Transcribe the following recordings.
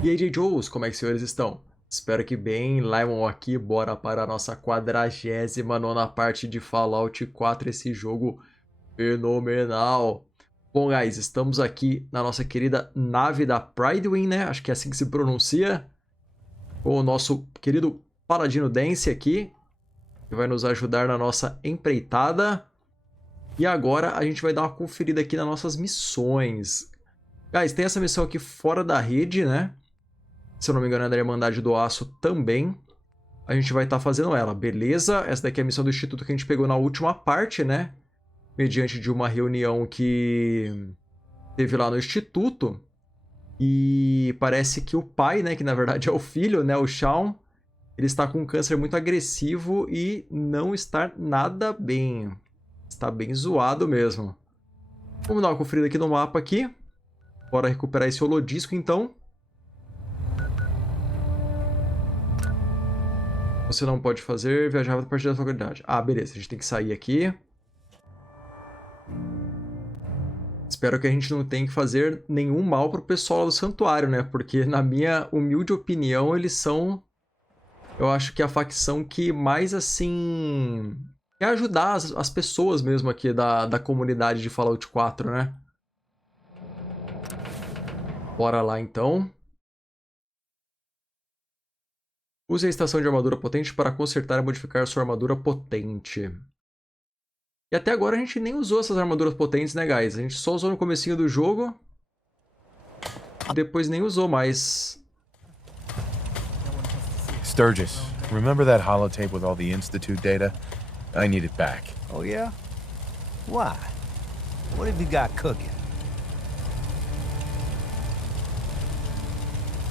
E aí, DjayJows, como é que os senhores estão? Espero que bem. Lymon aqui, bora para a nossa 49ª parte de Fallout 4, esse jogo fenomenal. Bom, guys, estamos aqui na nossa querida nave da Pridewin, né? Acho que é assim que se pronuncia. Com o nosso querido Paladino Dance aqui, que vai nos ajudar na nossa empreitada. E agora a gente vai dar uma conferida aqui nas nossas missões. Guys, tem essa missão aqui fora da rede, né? Se eu não me engano, é da Irmandade do Aço também. A gente vai estar fazendo ela, beleza? Essa daqui é a missão do Instituto que a gente pegou na última parte, né? Mediante de uma reunião que teve lá no Instituto. E parece que o pai, né? Que na verdade é o filho, né? O Shaun. Ele está com um câncer muito agressivo e não está nada bem. Está bem zoado mesmo. Vamos dar uma conferida aqui no mapa aqui. Bora recuperar esse holodisco, então. Você não pode fazer viajar a partir da sua qualidade. Ah, beleza. A gente tem que sair aqui. Espero que a gente não tenha que fazer nenhum mal pro pessoal do santuário, né? Porque, na minha humilde opinião, eles são... Eu acho que a facção que mais, assim... quer ajudar as pessoas mesmo aqui da comunidade de Fallout 4, né? Bora lá, então. Use a estação de armadura potente para consertar e modificar sua armadura potente. E até agora a gente nem usou essas armaduras potentes, né, guys? A gente só usou no comecinho do jogo. E depois nem usou mais. Sturgis, remember that holotape with all the Institute data? I need it back. Oh, yeah? Why? What have you got cooking?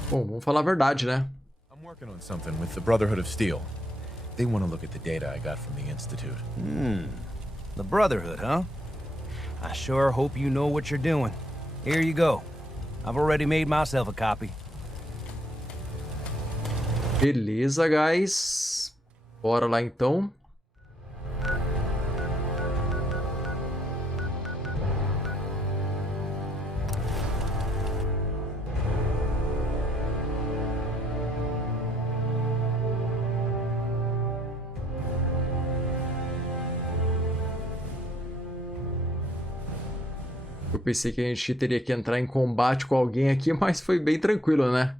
Bom, vamos falar a verdade, né? I'm working on something with the Brotherhood of Steel. They want to look at the data I got from the Institute. The Brotherhood, huh? I sure hope you know what you're doing. Here you go. I've already made myself a copy. Beleza, guys. Bora lá, então. Eu pensei que a gente teria que entrar em combate com alguém aqui, mas foi bem tranquilo, né?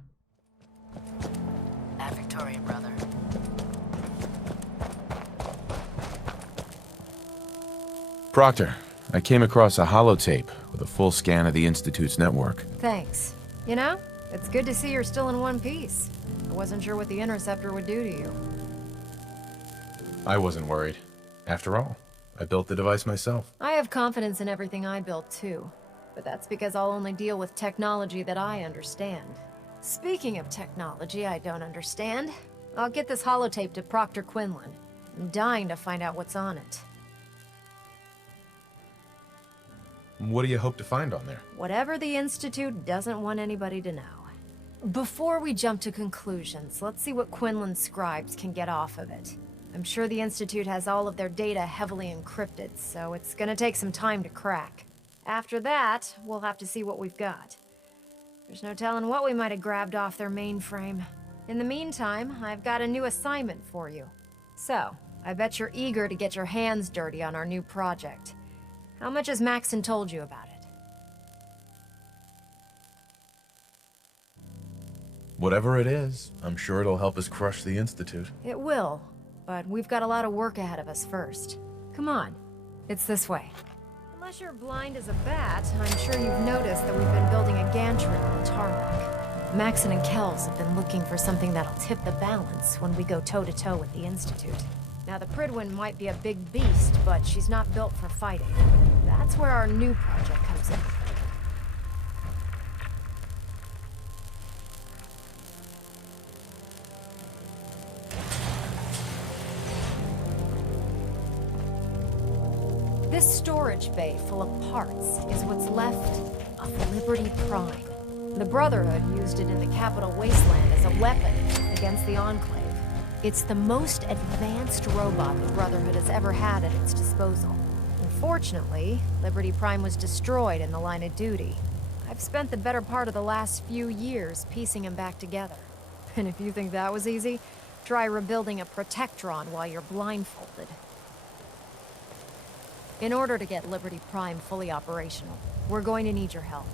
Proctor, I came across a holotape with a full scan of the Institute's network. Thanks. You know, it's good to see you're still in one piece. I wasn't sure what the interceptor would do to you. I wasn't worried. After all, I built the device myself. I have confidence in everything I built too, but that's because I'll only deal with technology that I understand. Speaking of technology I don't understand, I'll get this holotape to Proctor Quinlan. I'm dying to find out what's on it. What do you hope to find on there? Whatever the Institute doesn't want anybody to know. Before we jump to conclusions, let's see what Quinlan's scribes can get off of it. I'm sure the Institute has all of their data heavily encrypted, so it's gonna take some time to crack. After that, we'll have to see what we've got. There's no telling what we might have grabbed off their mainframe. In the meantime, I've got a new assignment for you. So, I bet you're eager to get your hands dirty on our new project. How much has Maxon told you about it? Whatever it is, I'm sure it'll help us crush the Institute. It will, but we've got a lot of work ahead of us first. Come on, it's this way. Unless you're blind as a bat, I'm sure you've noticed that we've been building a gantry on the tarmac. Maxon and Kells have been looking for something that'll tip the balance when we go toe-to-toe with the Institute. Now, the Pridwin might be a big beast, but she's not built for fighting. That's where our new project comes in. This storage bay full of parts is what's left of Liberty Prime. The Brotherhood used it in the Capital Wasteland as a weapon against the Enclave. It's the most advanced robot the Brotherhood has ever had at its disposal. Unfortunately, Liberty Prime was destroyed in the line of duty. I've spent the better part of the last few years piecing them back together. And if you think that was easy, try rebuilding a Protectron while you're blindfolded. In order to get Liberty Prime fully operational, we're going to need your help.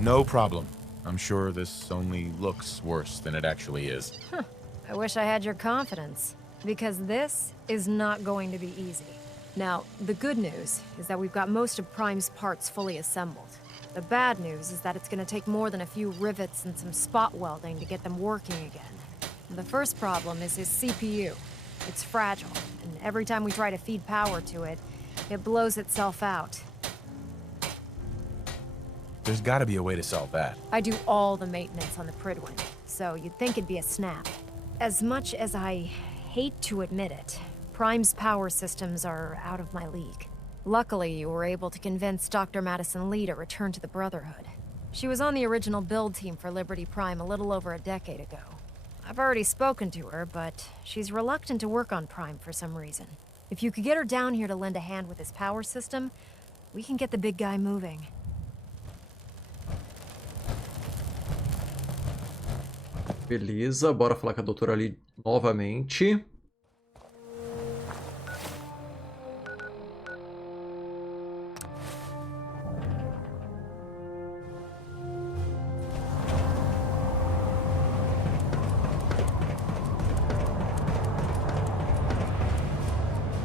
No problem. I'm sure this only looks worse than it actually is. I wish I had your confidence, because this is not going to be easy. Now, the good news is that we've got most of Prime's parts fully assembled. The bad news is that it's going to take more than a few rivets and some spot welding to get them working again. The first problem is his CPU. It's fragile, and every time we try to feed power to it, it blows itself out. There's gotta be a way to solve that. I do all the maintenance on the Pridwin, so you'd think it'd be a snap. As much as I hate to admit it, Prime's power systems are out of my league. Luckily, you were able to convince Dr. Madison Lee to return to the Brotherhood. She was on the original build team for Liberty Prime a little over a decade ago. I've already spoken to her, but she's reluctant to work on Prime for some reason. If you could get her down here to lend a hand with his power system, we can get the big guy moving. Beleza, bora falar com a doutora ali novamente.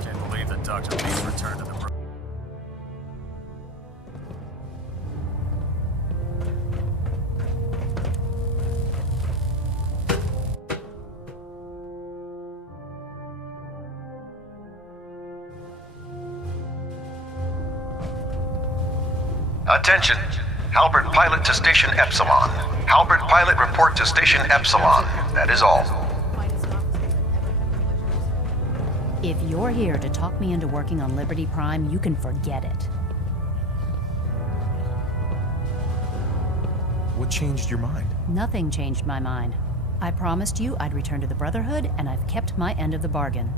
Can't believe that Dr. Lee's returned to the Attention! Halbert Pilot to Station Epsilon. Halbert Pilot report to Station Epsilon. That is all. If you're here to talk me into working on Liberty Prime, you can forget it. What changed your mind? Nothing changed my mind. I promised you I'd return to the Brotherhood, and I've kept my end of the bargain.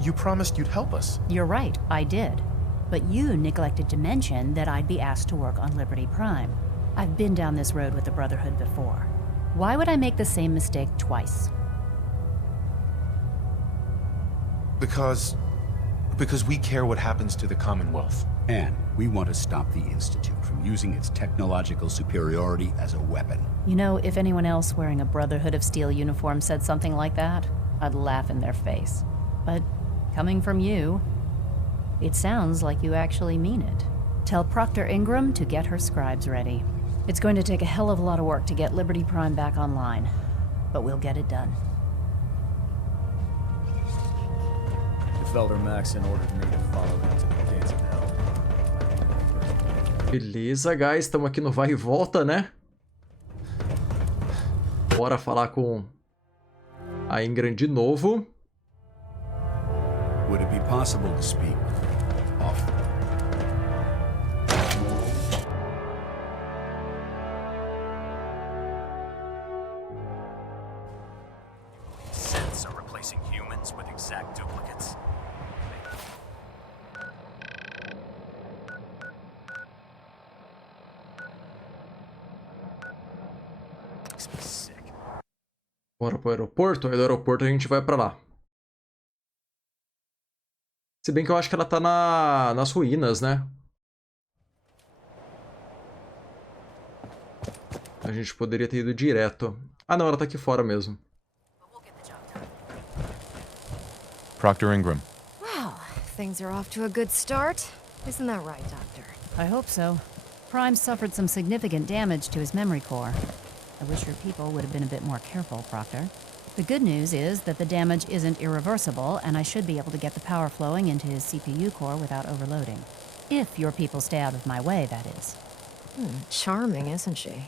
You promised you'd help us. You're right, I did. But you neglected to mention that I'd be asked to work on Liberty Prime. I've been down this road with the Brotherhood before. Why would I make the same mistake twice? Because we care what happens to the Commonwealth. And we want to stop the Institute from using its technological superiority as a weapon. You know, if anyone else wearing a Brotherhood of Steel uniform said something like that, I'd laugh in their face. But coming from you, it sounds like you actually mean it. Tell Proctor Ingram to get her scribes ready. It's going to take a hell of a lot of work to get Liberty Prime back online, but we'll get it done. Felder Maxon ordered me to follow him to the gates of hell. Beleza, guys, estamos aqui no vai e volta, né? Bora falar com a Ingram de novo. Would it be possible to speak off? Synths are replacing humans with exact duplicates. Makes me sick. Bora pro aeroporto, aí do aeroporto a gente vai pra lá. Se bem que eu acho que ela tá nas ruínas, né? A gente poderia ter ido direto. Ah não, ela tá aqui fora mesmo. Proctor Ingram. Well, things are off to a good start. Isn't that right, Doctor? I hope so. Prime suffered some significant damage to his memory core. I wish your people would have been a bit more careful, Proctor. The good news is that the damage isn't irreversible, and I should be able to get the power flowing into his CPU core without overloading. If your people stay out of my way, that is. Charming, isn't she?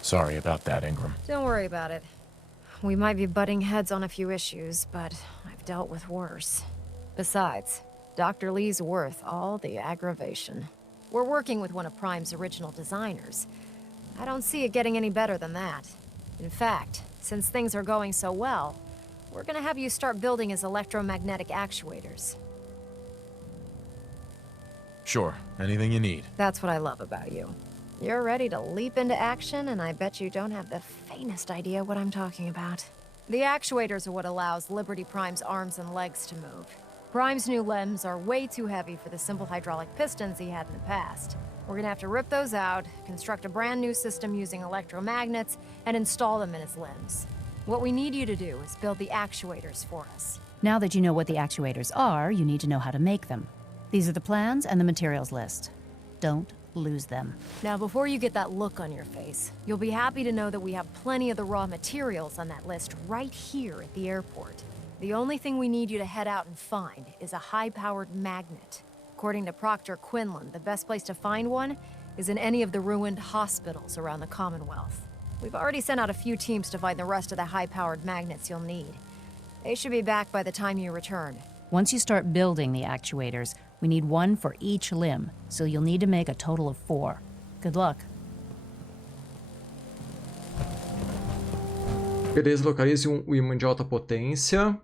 Sorry about that, Ingram. Don't worry about it. We might be butting heads on a few issues, but I've dealt with worse. Besides, Dr. Lee's worth all the aggravation. We're working with one of Prime's original designers. I don't see it getting any better than that. In fact, since things are going so well, we're gonna have you start building his electromagnetic actuators. Sure, anything you need. That's what I love about you. You're ready to leap into action, and I bet you don't have the faintest idea what I'm talking about. The actuators are what allows Liberty Prime's arms and legs to move. Prime's new limbs are way too heavy for the simple hydraulic pistons he had in the past. We're gonna have to rip those out, construct a brand new system using electromagnets, and install them in his limbs. What we need you to do is build the actuators for us. Now that you know what the actuators are, you need to know how to make them. These are the plans and the materials list. Don't lose them. Now, before you get that look on your face, you'll be happy to know that we have plenty of the raw materials on that list right here at the airport. The only thing we need you to head out and find is a high-powered magnet. According to Proctor Quinlan, the best place to find one is in any of the ruined hospitals around the Commonwealth. We've already sent out a few teams to find the rest of the high-powered magnets you'll need. They should be back by the time you return. Once you start building the actuators, we need one for each limb, so you'll need to make a total of 4. Good luck. Beleza, localize um ímã de alta potência.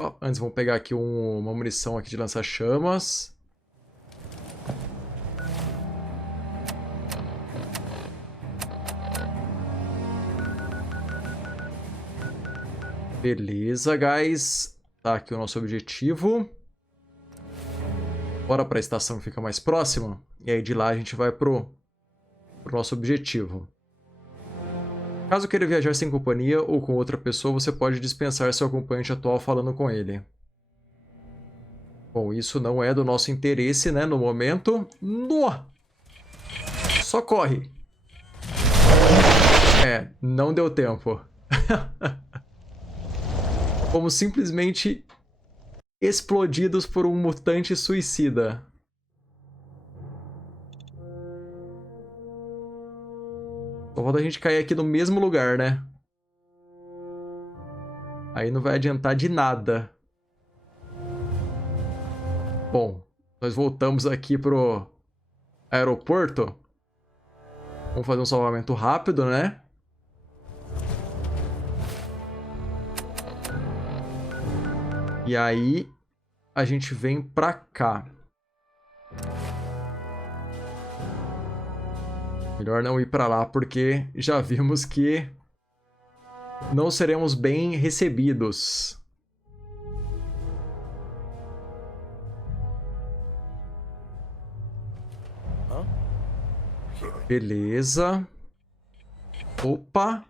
Oh, antes vamos pegar aqui uma munição aqui de lança-chamas. Beleza, guys. Tá aqui o nosso objetivo. Bora para a estação que fica mais próxima. E aí de lá a gente vai pro nosso objetivo. Caso queira viajar sem companhia ou com outra pessoa, você pode dispensar seu acompanhante atual falando com ele. Bom, isso não é do nosso interesse, né, no momento. No! Só corre. É, não deu tempo. Fomos simplesmente explodidos por um mutante suicida. Só falta a gente cair aqui no mesmo lugar, né? Aí não vai adiantar de nada. Bom, nós voltamos aqui pro aeroporto. Vamos fazer um salvamento rápido, né? E aí a gente vem pra cá. Melhor não ir pra lá porque já vimos que não seremos bem recebidos. Beleza. Opa.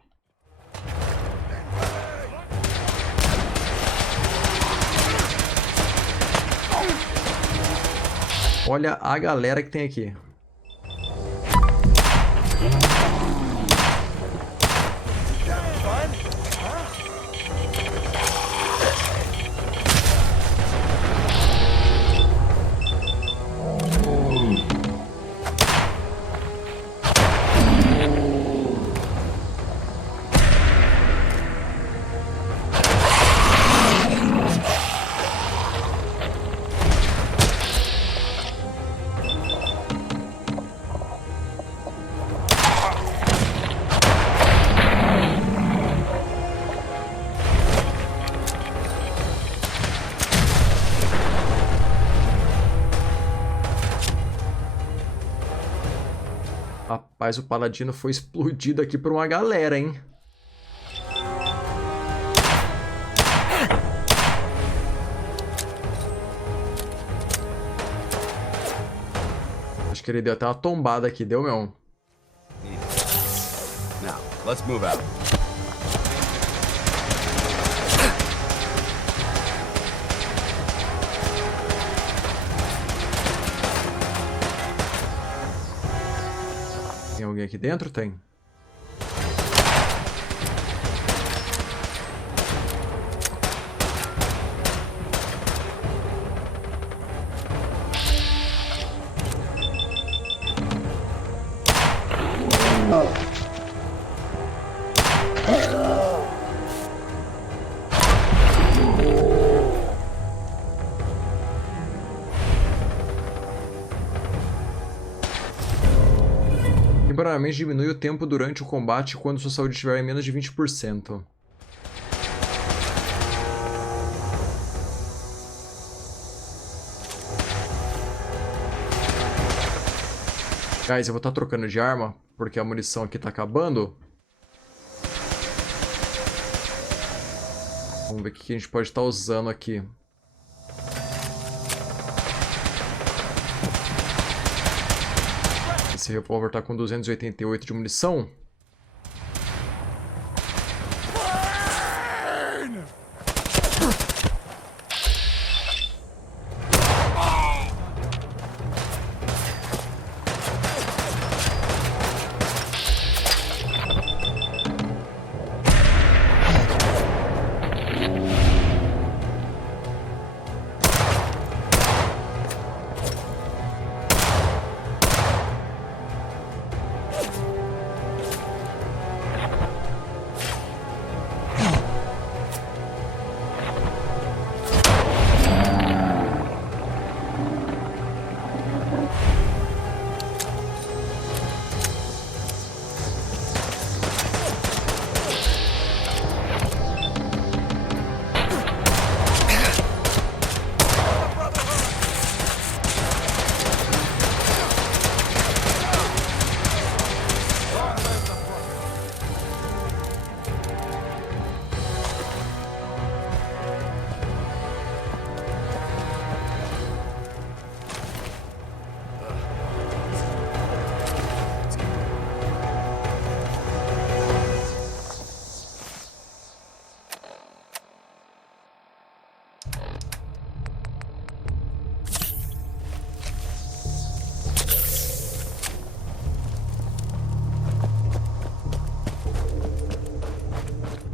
Olha a galera que tem aqui. Rapaz, o Paladino foi explodido aqui por uma galera, hein? Acho que ele deu até uma tombada aqui, deu mesmo. Now, let's move out. Tem alguém aqui dentro? Tem. Temporariamente diminui o tempo durante o combate quando sua saúde estiver em menos de 20%. Guys, eu vou estar trocando de arma, porque a munição aqui tá acabando. Vamos ver o que a gente pode estar usando aqui. Esse revólver tá com 288 de munição.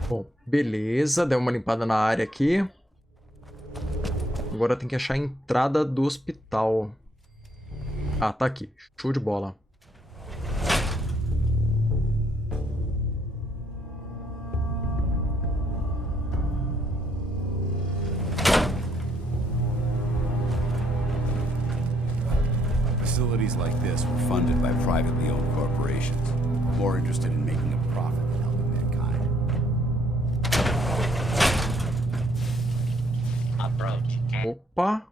Bom, beleza, deu uma limpada na área aqui. Agora tem que achar a entrada do hospital. Ah, tá aqui. Show de bola. Facilities like this were funded by privately owned corporations, more interested in making a profit than helping mankind. Opa!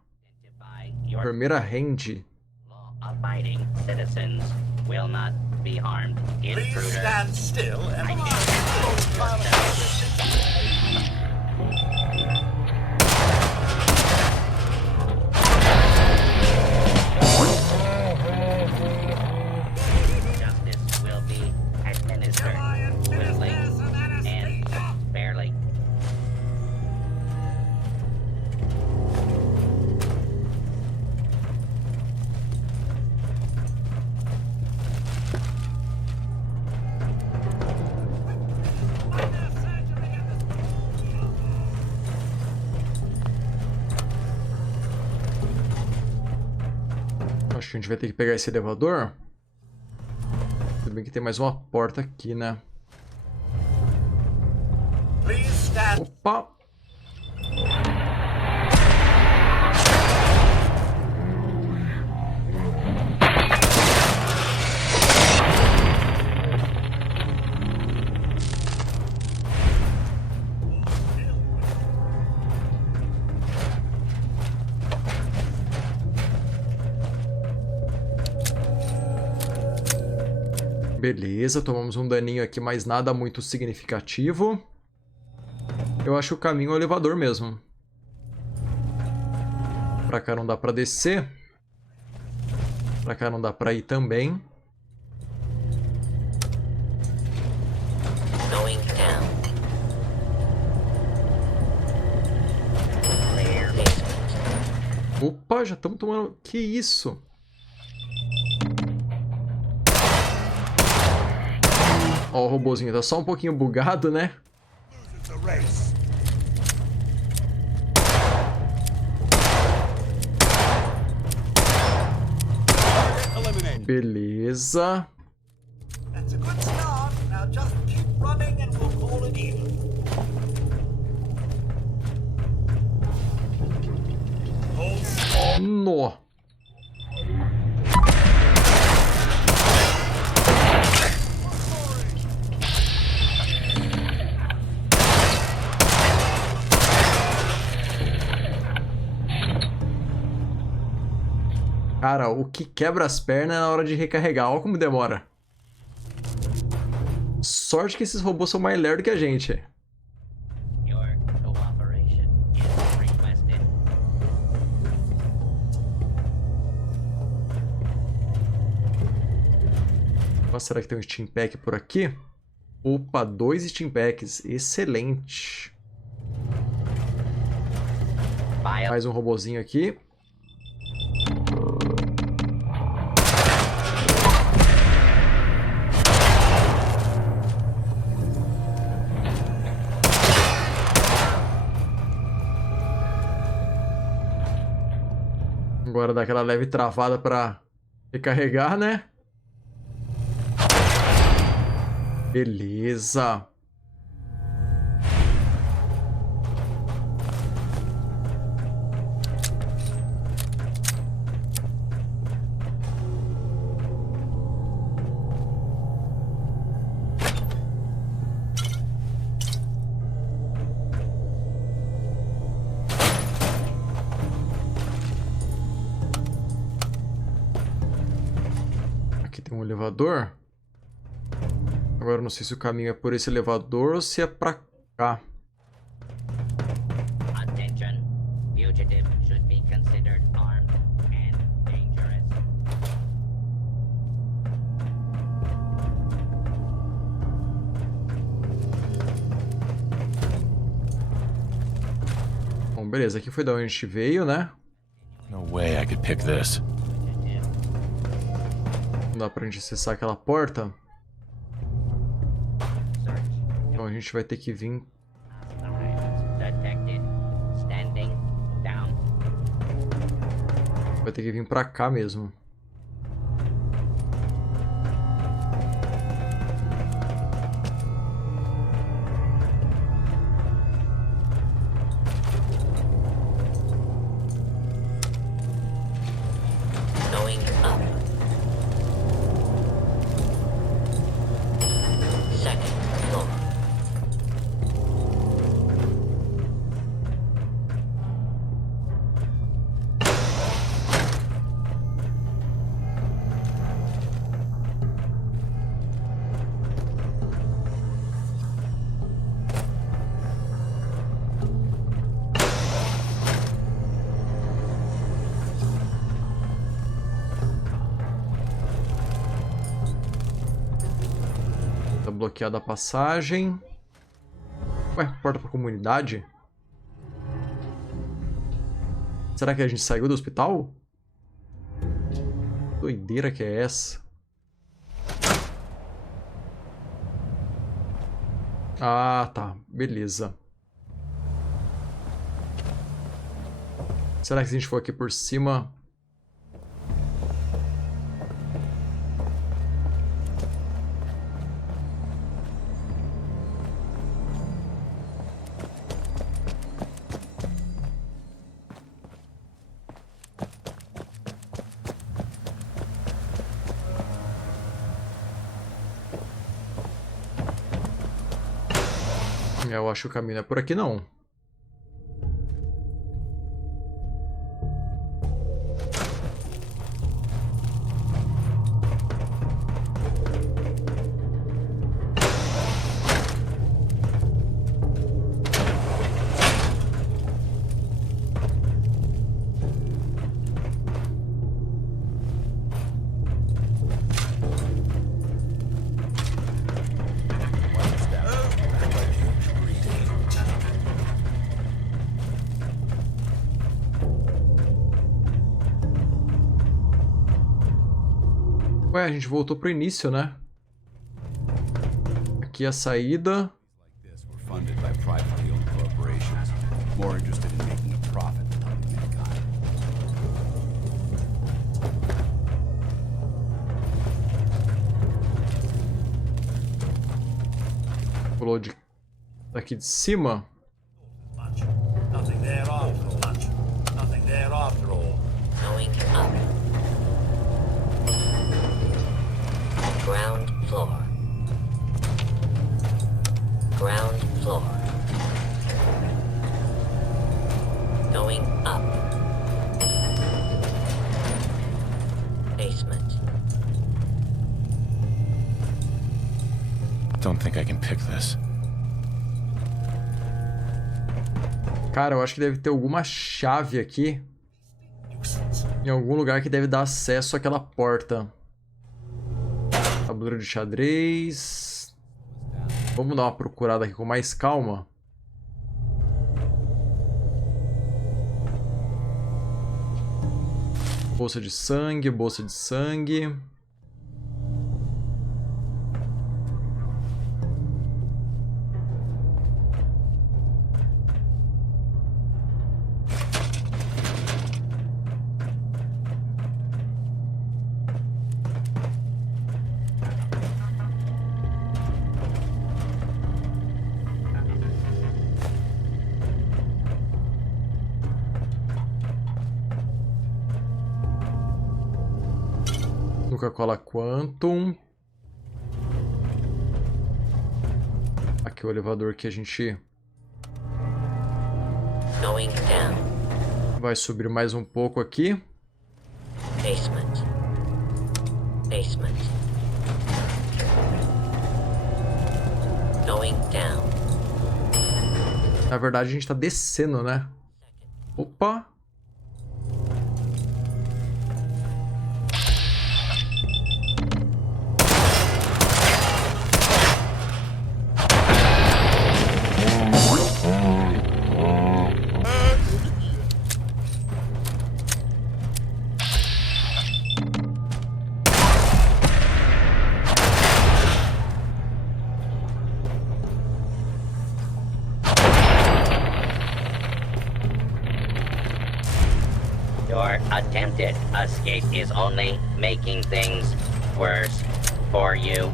Enfermeira Randy. Law-abiding citizens will not be harmed. Intruder. Stand still and justice will be administered swiftly and fairly. Acho que a gente vai ter que pegar esse elevador. Tudo bem que tem mais uma porta aqui, né? Opa! Beleza, tomamos um daninho aqui, mas nada muito significativo. Eu acho que o caminho é o elevador mesmo. Pra cá não dá pra descer. Pra cá não dá pra ir também. Going down. Opa, já estamos tomando... Que isso? Ó, o robozinho tá só um pouquinho bugado, né? Beleza. No. Cara, o que quebra as pernas é na hora de recarregar. Olha como demora. Sorte que esses robôs são mais lerdos que a gente. Your cooperation is requested. Nossa, será que tem um Steam Pack por aqui? Opa, 2 Steam Packs. Excelente. Mais um robozinho aqui. Agora dá aquela leve travada para recarregar, né? Beleza. Aqui tem um elevador. Agora eu não sei se o caminho é por esse elevador ou se é pra cá. Attention. Fugitive should be considered armed and dangerous. Bom, beleza. Aqui foi da onde a gente veio, né? No way I could pick this. Não dá pra gente acessar aquela porta. Então a gente vai ter que vir. Detected. Standing down. Vai ter que vir pra cá mesmo. Going up. Second floor. Tá bloqueada a passagem. Ué, porta pra comunidade? Será que a gente saiu do hospital? Que doideira que é essa? Ah, tá. Beleza. Será que se a gente for aqui por cima... Eu acho que o caminho não é por aqui, não. Ué, a gente voltou pro início, né? Aqui é a saída. We're funded by privately owned corporations, more interested in making a profit than helping mankind. Pulou daqui de cima. Nothing there after all. Nothing there after all. Going up. Ground floor. Ground floor. Going up. Don't think I can pick this. Cara, eu acho que deve ter alguma chave aqui. Em algum lugar que deve dar acesso àquela porta. Tabuleiro de xadrez. Vamos dar uma procurada aqui com mais calma. Bolsa de sangue, bolsa de sangue. Coca-Cola Quantum. Aqui o elevador que a gente vai subir mais um pouco aqui. Basement. Basement. Going down. Na verdade a gente tá descendo, né? Opa! Your attempted escape is only making things worse for you.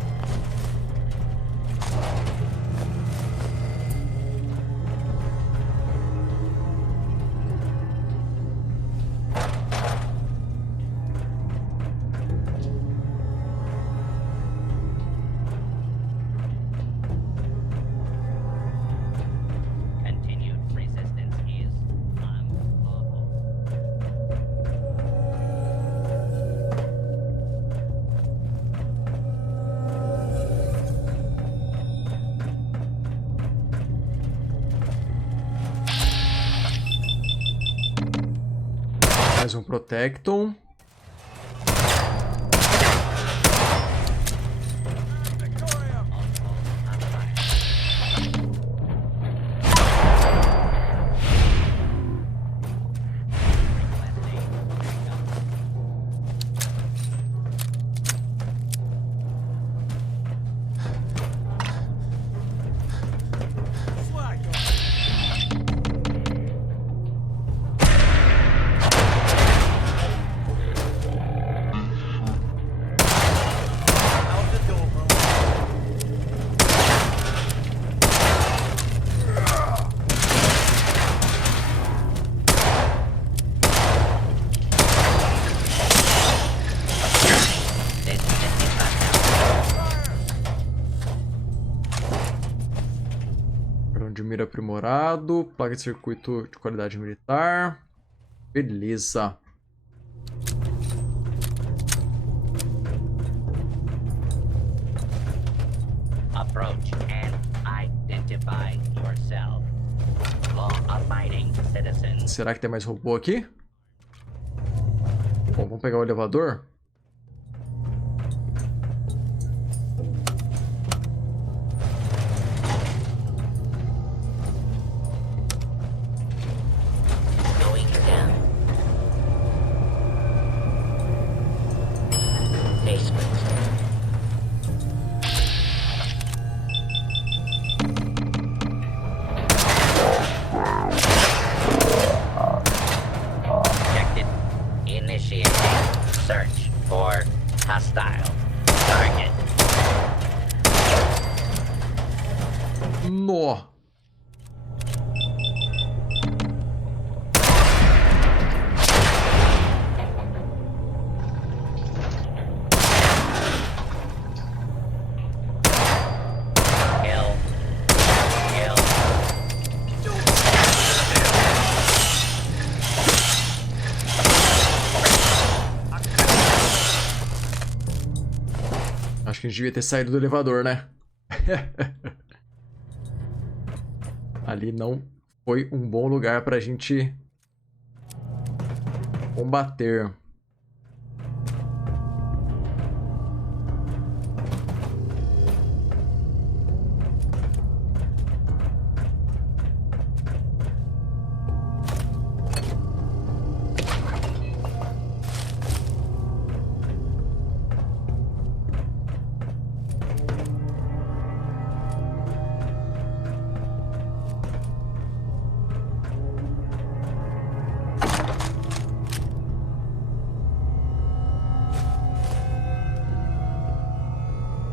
Continued resistance is unlawful. Mais um Protecton. De mira aprimorado, placa de circuito de qualidade militar. Beleza. Approach and identify yourself. Law-abiding citizens. Será que tem mais robô aqui? Bom, vamos pegar o elevador. Going down. Basement. Objective initiating search for hostile target. Nó. Kill. Kill. Acho que a gente devia ter saído do elevador, né? Ali não foi um bom lugar pra gente combater.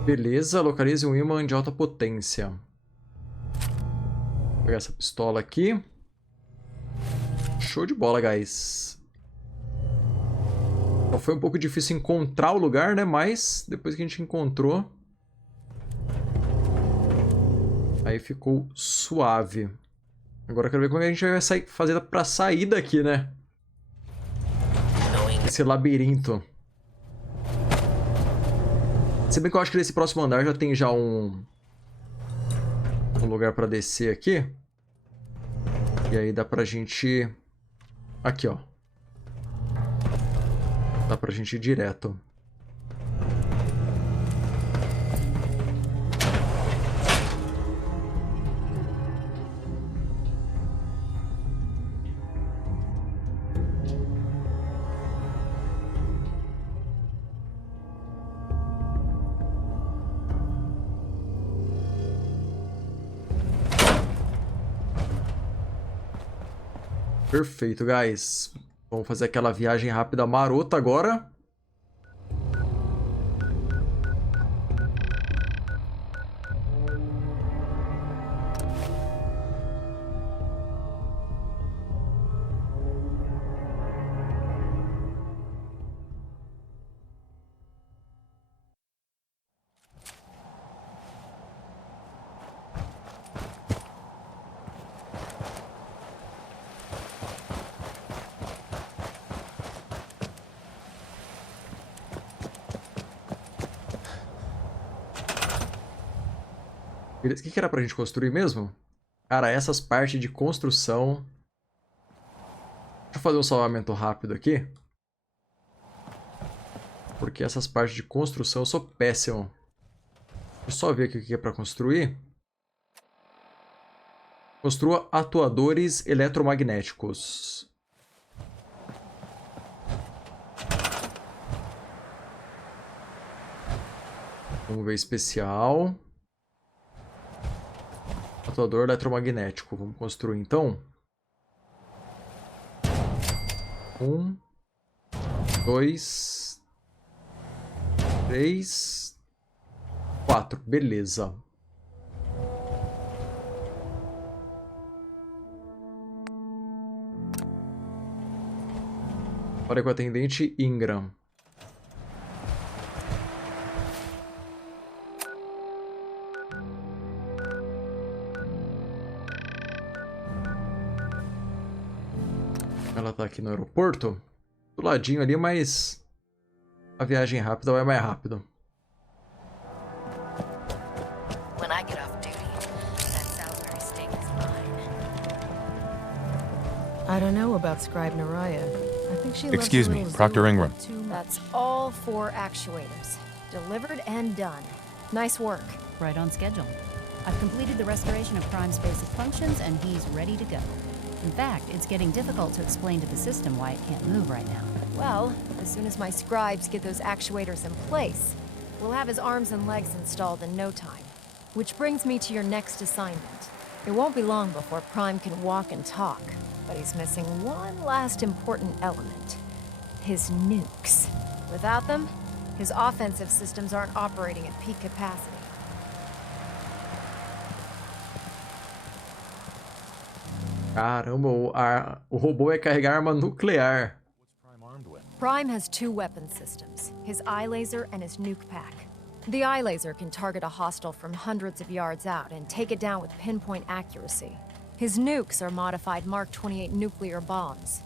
Beleza, localize um ímã de alta potência. Vou pegar essa pistola aqui. Show de bola, guys. Então, foi um pouco difícil encontrar o lugar, né? Mas depois que a gente encontrou, aí ficou suave. Agora eu quero ver como a gente vai fazer pra sair daqui, né? Esse labirinto. Se bem que eu acho que nesse próximo andar já tem um lugar pra descer aqui. E aí dá pra gente... Aqui, ó. Dá pra gente ir direto. Perfeito, guys. Vamos fazer aquela viagem rápida marota agora. Beleza. O que era pra gente construir mesmo? Cara, essas partes de construção... Deixa eu fazer um salvamento rápido aqui. Porque essas partes de construção eu sou péssimo. Deixa eu só ver aqui o que é pra construir. Construa atuadores eletromagnéticos. Vamos ver especial. Atuador eletromagnético. Vamos construir então. 1, 2, 3, 4. Beleza. Olha com o atendente Ingram. Ela tá aqui no aeroporto. Do ladinho ali, mas a viagem rápida vai mais rápido. When I get off duty, that Salisbury steak is mine. I don't know about Scribe Naraya. I think she loves Excuse a me, little Proctor Zulu Ingram. too much. That's all 4 actuators. Delivered and done. Nice work. Right on schedule. I've completed the restoration of Prime's basic functions, and he's ready to go. In fact, it's getting difficult to explain to the system why it can't move right now. Well, as soon as my scribes get those actuators in place, we'll have his arms and legs installed in no time. Which brings me to your next assignment. It won't be long before Prime can walk and talk, but he's missing one last important element. His nukes. Without them, his offensive systems aren't operating at peak capacity. Caramba, o robô vai carregar arma nuclear. Prime has 2 weapon systems, his eye laser and his nuke pack. The eye laser can target a hostile from hundreds of yards out and take it down with pinpoint accuracy. His nukes are modified Mark 28 nuclear bombs.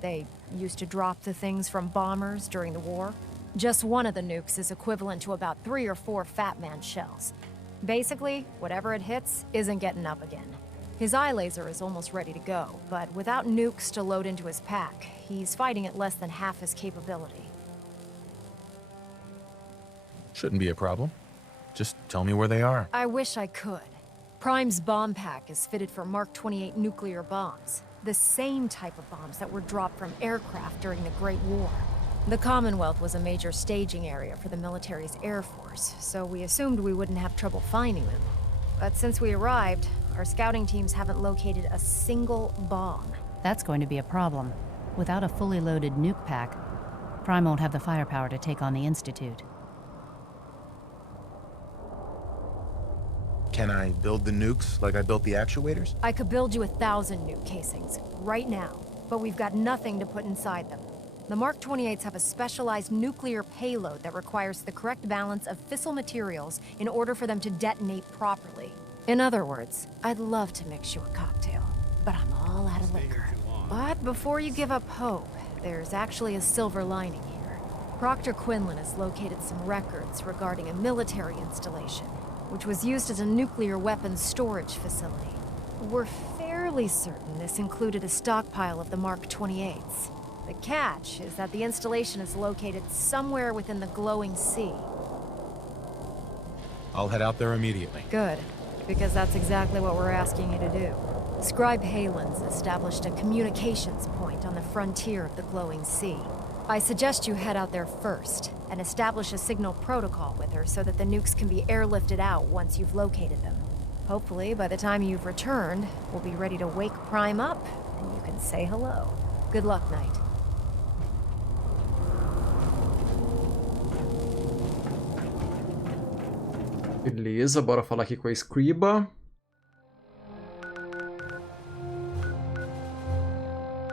They used to drop the things from bombers during the war. Just one of the nukes is equivalent to about 3 or 4 Fat Man shells. Basically, whatever it hits isn't getting up again. His eye laser is almost ready to go, but without nukes to load into his pack, he's fighting at less than half his capability. Shouldn't be a problem. Just tell me where they are. I wish I could. Prime's bomb pack is fitted for Mark 28 nuclear bombs, the same type of bombs that were dropped from aircraft during the Great War. The Commonwealth was a major staging area for the military's Air Force, so we assumed we wouldn't have trouble finding them. But since we arrived, our scouting teams haven't located a single bomb. That's going to be a problem. Without a fully loaded nuke pack, Prime won't have the firepower to take on the Institute. Can I build the nukes like I built the actuators? I could build you 1,000 nuke casings, right now, but we've got nothing to put inside them. The Mark 28s have a specialized nuclear payload that requires the correct balance of fissile materials in order for them to detonate properly. In other words, I'd love to mix you a cocktail, but I'm all out of liquor. But before you give up hope, there's actually a silver lining here. Proctor Quinlan has located some records regarding a military installation, which was used as a nuclear weapons storage facility. We're fairly certain this included a stockpile of the Mark 28s. The catch is that the installation is located somewhere within the glowing sea. I'll head out there immediately. Good, because that's exactly what we're asking you to do. Scribe Halen's established a communications point on the frontier of the glowing sea. I suggest you head out there first and establish a signal protocol with her so that the nukes can be airlifted out once you've located them. Hopefully, by the time you've returned, we'll be ready to wake Prime up and you can say hello. Good luck, Knight. Beleza, bora falar aqui com a Scriba.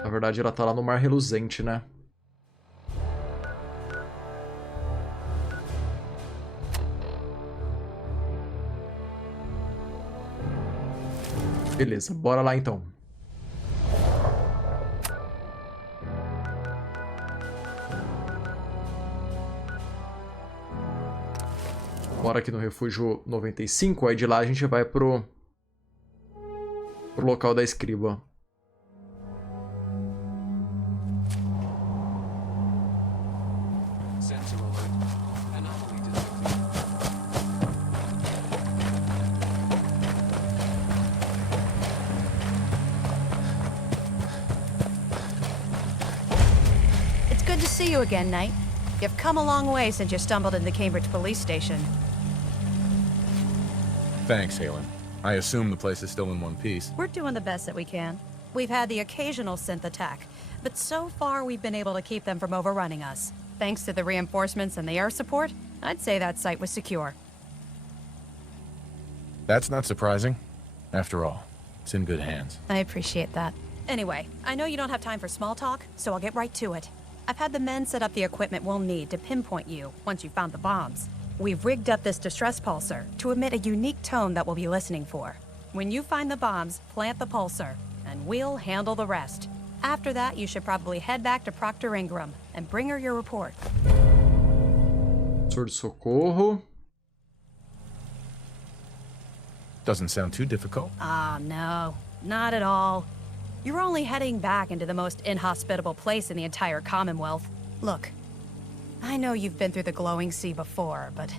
Na verdade, ela tá lá no Mar Reluzente, né? Beleza, bora lá então. Bora aqui no Refúgio 95, aí de lá a gente vai pro local da Scriba. It's good to see you again, Knight. You've come a long way since you stumbled into the Cambridge police station. Thanks, Halen. I assume the place is still in one piece. We're doing the best that we can. We've had the occasional synth attack, but so far we've been able to keep them from overrunning us. Thanks to the reinforcements and the air support, I'd say that site was secure. That's not surprising. After all, it's in good hands. I appreciate that. Anyway, I know you don't have time for small talk, so I'll get right to it. I've had the men set up the equipment we'll need to pinpoint you once you found the bombs. We've rigged up this distress pulsar to emit a unique tone that we'll be listening for. When you find the bombs, plant the pulsar, and we'll handle the rest. After that, you should probably head back to Proctor Ingram and bring her your report. Soro de socorro. Doesn't sound too difficult. Ah, no. Not at all. You're only heading back into the most inhospitable place in the entire Commonwealth. Look, I know you've been through the glowing sea before, but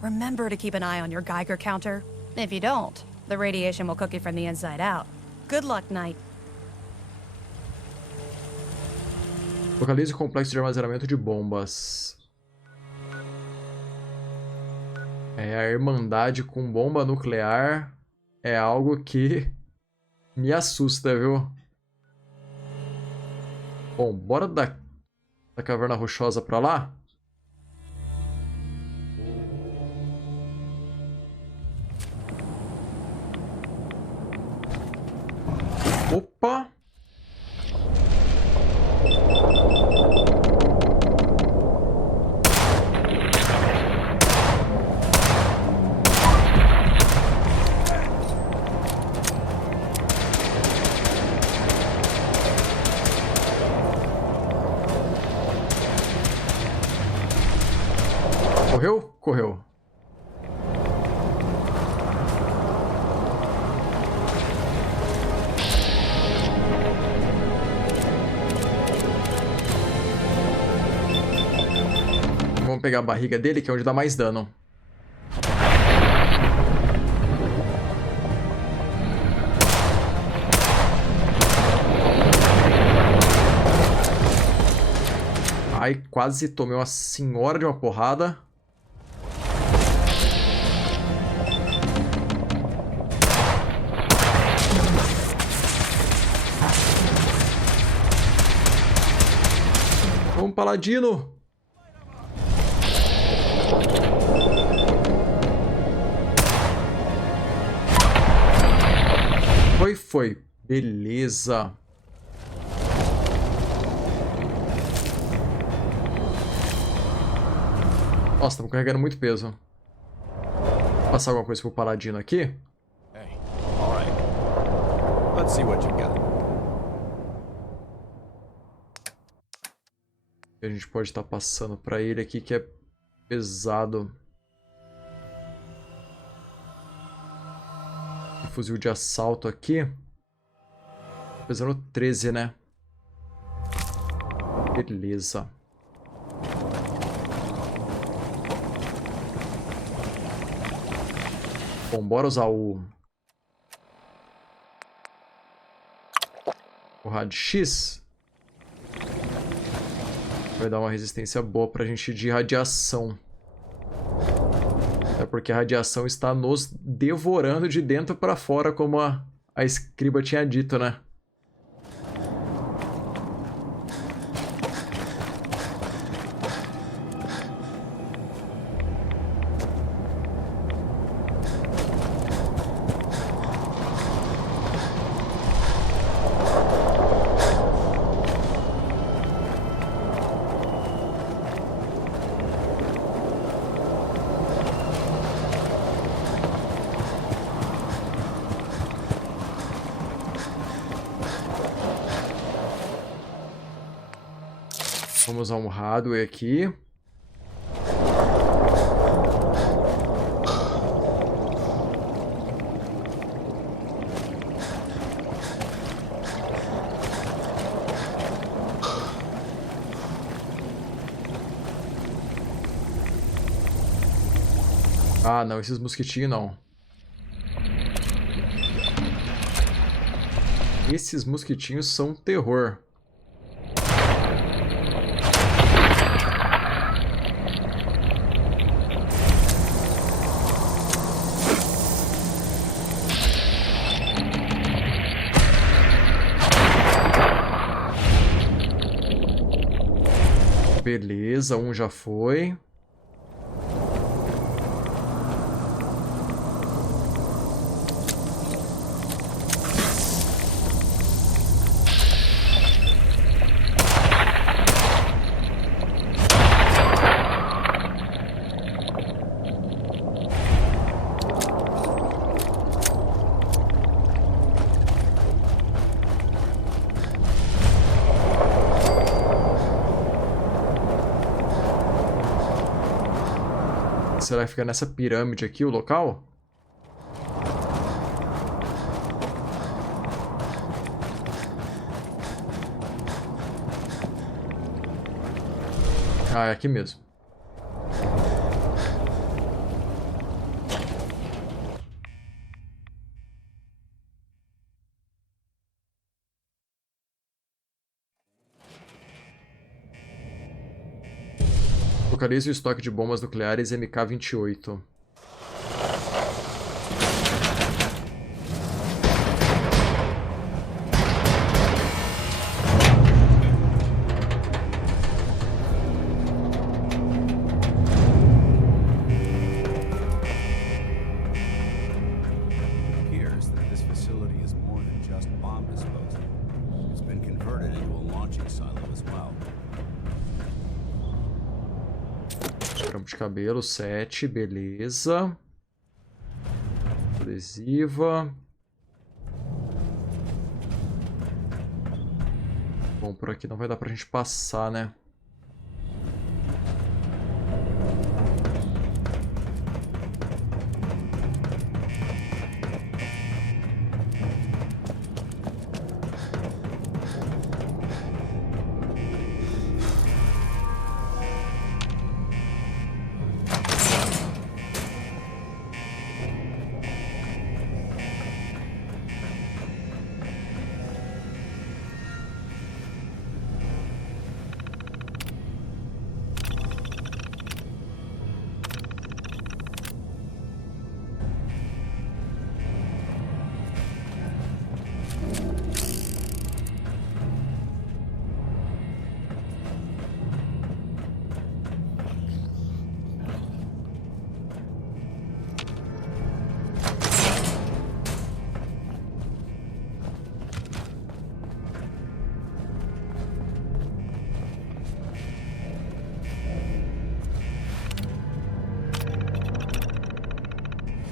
remember to keep an eye on your Geiger counter. If you don't, the radiation will cook you from the inside out. Good luck, Knight. Localize o complexo de armazenamento de bombas. A Irmandade com bomba nuclear é algo que me assusta, viu? Bom, bora da Caverna Rochosa pra lá? Opa! Correu? Correu. Vamos pegar a barriga dele, que é onde dá mais dano. Ai, quase tomei uma senhora de uma porrada. Vamos, paladino! Foi. Beleza. Nossa, estamos carregando muito peso. Vou passar alguma coisa pro paladino aqui. Hey, all right. Let's see what you got. A gente pode estar passando para ele aqui, que é pesado. Fuzil de assalto aqui. Pesando 13, né? Beleza. Bom, bora usar o Rádio X. Vai dar uma resistência boa pra gente de radiação. Até porque a radiação está nos devorando de dentro pra fora, como a escriba tinha dito, né? Vamos usar um hardware aqui. Ah, não, esses mosquitinhos não. Esses mosquitinhos são terror. Beleza, um já foi. Será que fica nessa pirâmide aqui o local? Ah, é aqui mesmo. Localize o estoque de bombas nucleares MK-28. Appears that this facility is more than just bomb disposal. It's been converted into a launching silo as well. Trampo de cabelo, 7, beleza. Adesiva. Bom, por aqui não vai dar pra gente passar, né?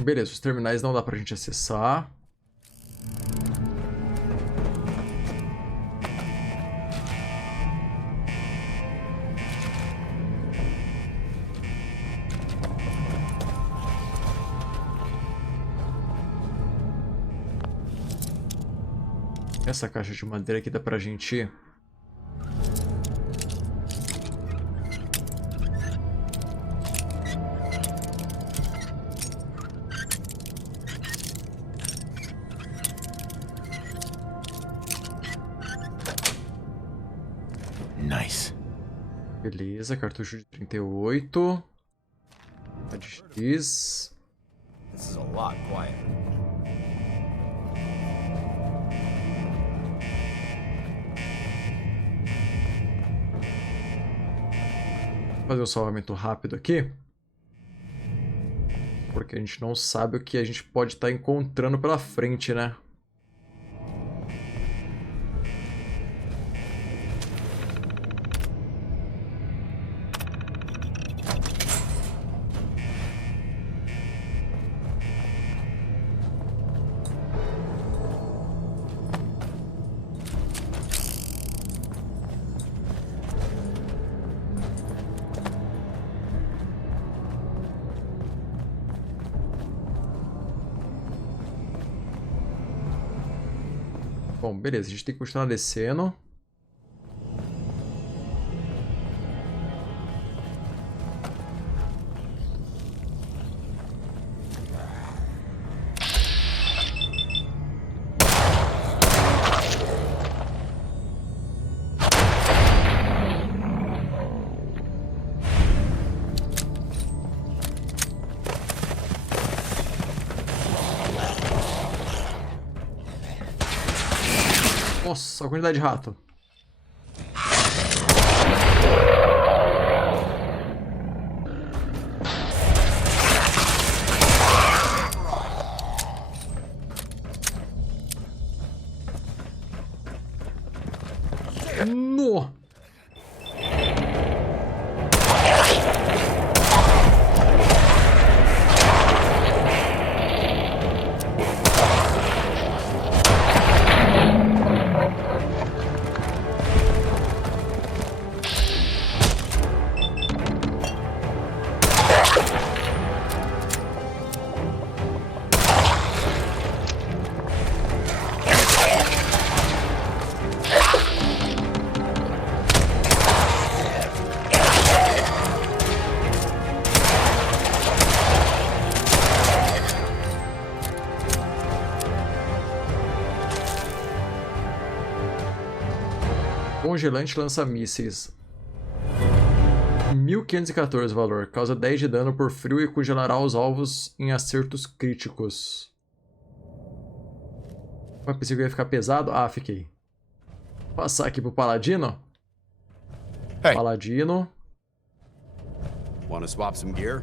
Beleza, os terminais não dá pra gente acessar. Essa caixa de madeira aqui dá pra gente... Nice. Beleza, cartucho de 38. A de X. This is a lot quieter. Fazer um salvamento rápido aqui. Porque a gente não sabe o que a gente pode estar encontrando pela frente, né? Bom, beleza, a gente tem que continuar descendo. Nossa, a quantidade de rato. No! Congelante lança mísseis. 1514 valor. Causa 10 de dano por frio e congelará os alvos em acertos críticos. Mas pensei que ia ficar pesado. Ah, fiquei. Vou passar aqui pro Paladino. Hey. Paladino. Wanna swap some gear?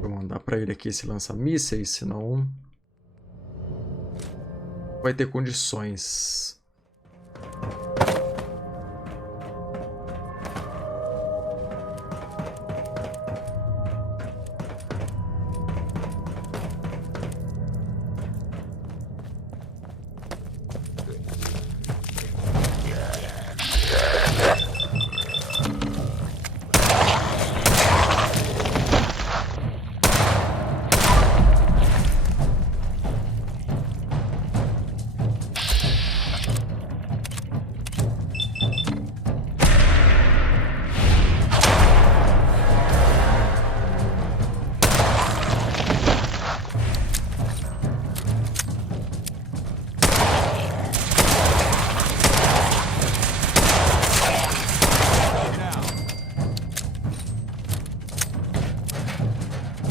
Vou mandar pra ele aqui esse lança-mísseis, senão... vai ter condições.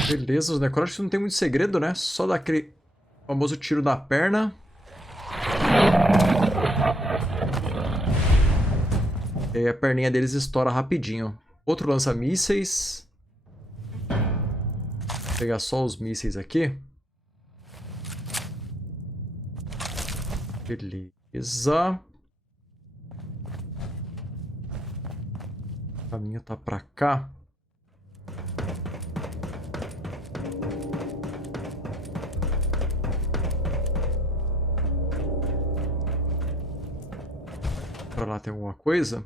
Beleza, os necróticos não tem muito segredo, né? Só dar aquele famoso tiro na perna. E aí a perninha deles estoura rapidinho. Outro lança-mísseis. Vou pegar só os mísseis aqui. Beleza. caminho tá pra cá. Pra lá tem alguma coisa?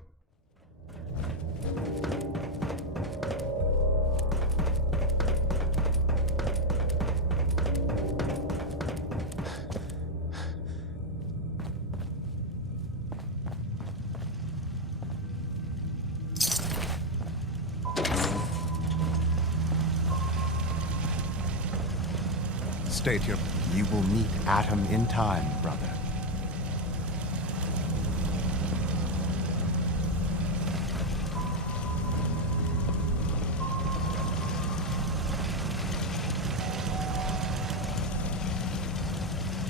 State your... You will meet Atom in time, brother.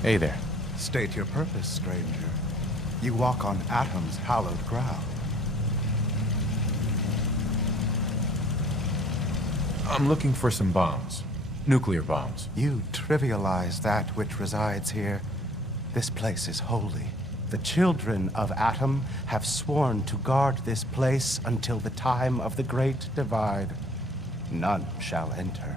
Hey there. State your purpose, stranger. You walk on Atom's hallowed ground. I'm looking for some bombs. Nuclear bombs. You trivialize that which resides here. This place is holy. The children of Atom have sworn to guard this place until the time of the Great Divide. None shall enter.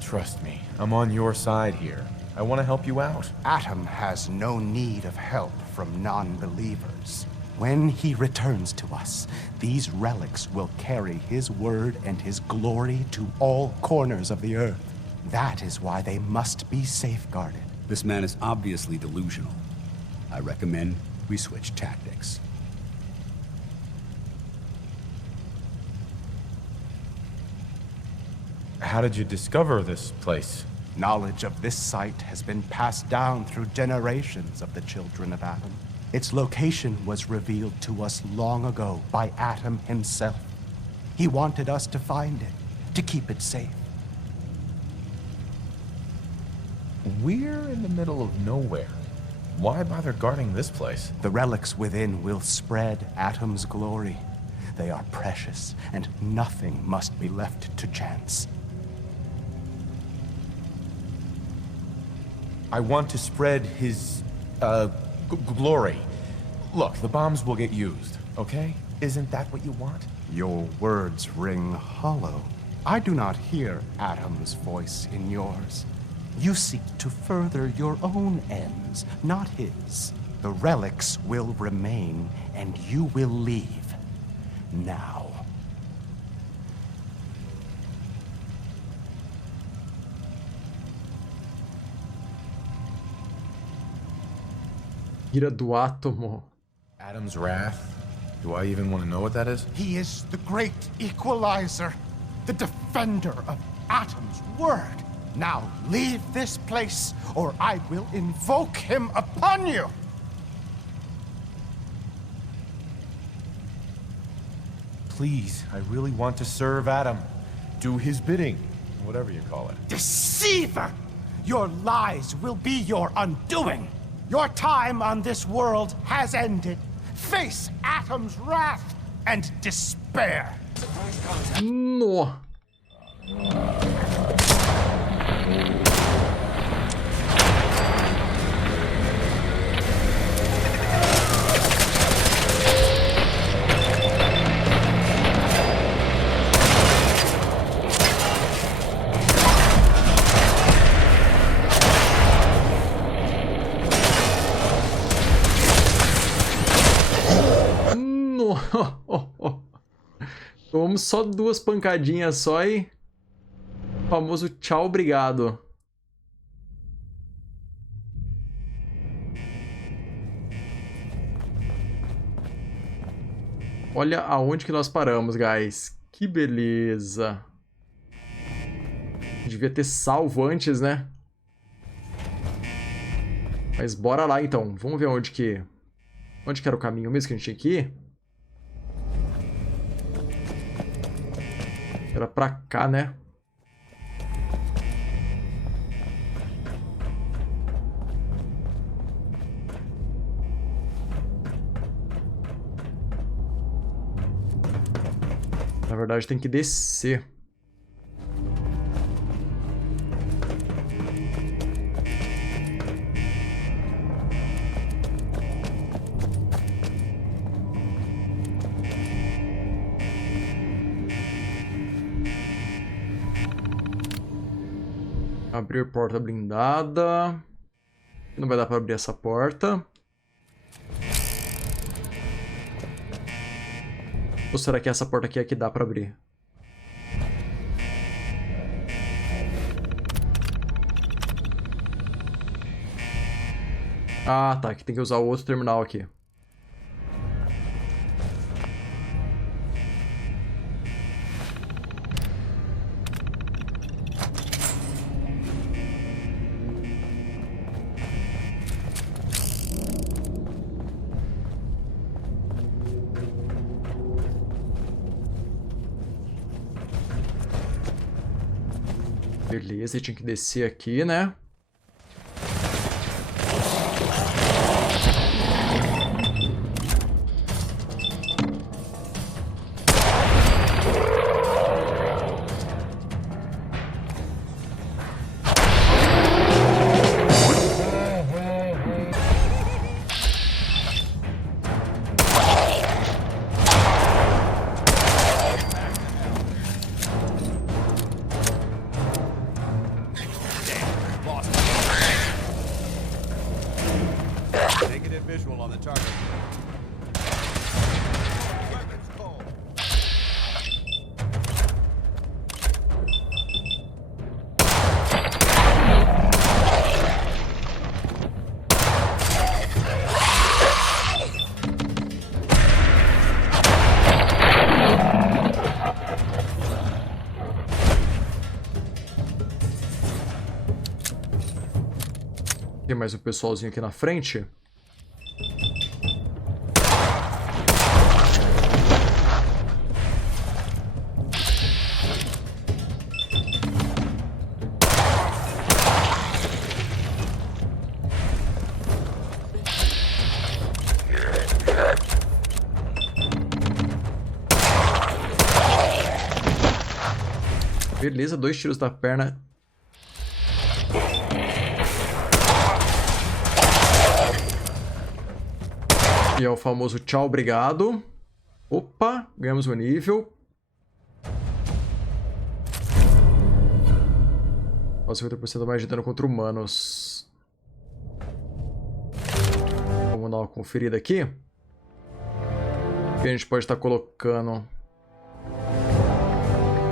Trust me, I'm on your side here. I want to help you out. Atom has no need of help from non-believers. When he returns to us, these relics will carry his word and his glory to all corners of the earth. That is why they must be safeguarded. This man is obviously delusional. I recommend we switch tactics. How did you discover this place? Knowledge of this site has been passed down through generations of the children of Atom. Its location was revealed to us long ago by Atom himself. He wanted us to find it, to keep it safe. We're in the middle of nowhere. Why bother guarding this place? The relics within will spread Atom's glory. They are precious, and nothing must be left to chance. I want to spread his, glory. Look, the bombs will get used, okay? Isn't that what you want? Your words ring hollow. I do not hear Atom's voice in yours. You seek to further your own ends, not his. The relics will remain, and you will leave. Now. Ira do átomo. Atom's wrath? Do I even want to know what that is? He is the great equalizer, the defender of Atom's word. Now leave this place, or I will invoke him upon you! Please, I really want to serve Atom. Do his bidding, whatever you call it. Deceiver! Your lies will be your undoing! Your time on this world has ended. Face Atom's wrath and despair. No. Tomamos só 2 pancadinhas só e... O famoso tchau, obrigado. Olha aonde que nós paramos, guys. Que beleza. Devia ter salvo antes, né? Mas bora lá, então. Vamos ver onde que... Onde que era o caminho mesmo que a gente tinha que ir? Era pra cá, né? Na verdade, tem que descer. Abrir porta blindada. Não vai dar pra abrir essa porta. Ou será que essa porta aqui é que dá pra abrir? Ah, tá. Aqui tem que usar o outro terminal aqui. Beleza, tinha que descer aqui, né? Visual on the target. Weapons cold. Tem mais um pessoalzinho aqui na frente. Beleza, 2 tiros da perna. E é o famoso tchau, obrigado. Opa, ganhamos um nível. Quase 50% mais de dano contra humanos. Vamos dar uma conferida aqui. O que a gente pode estar colocando?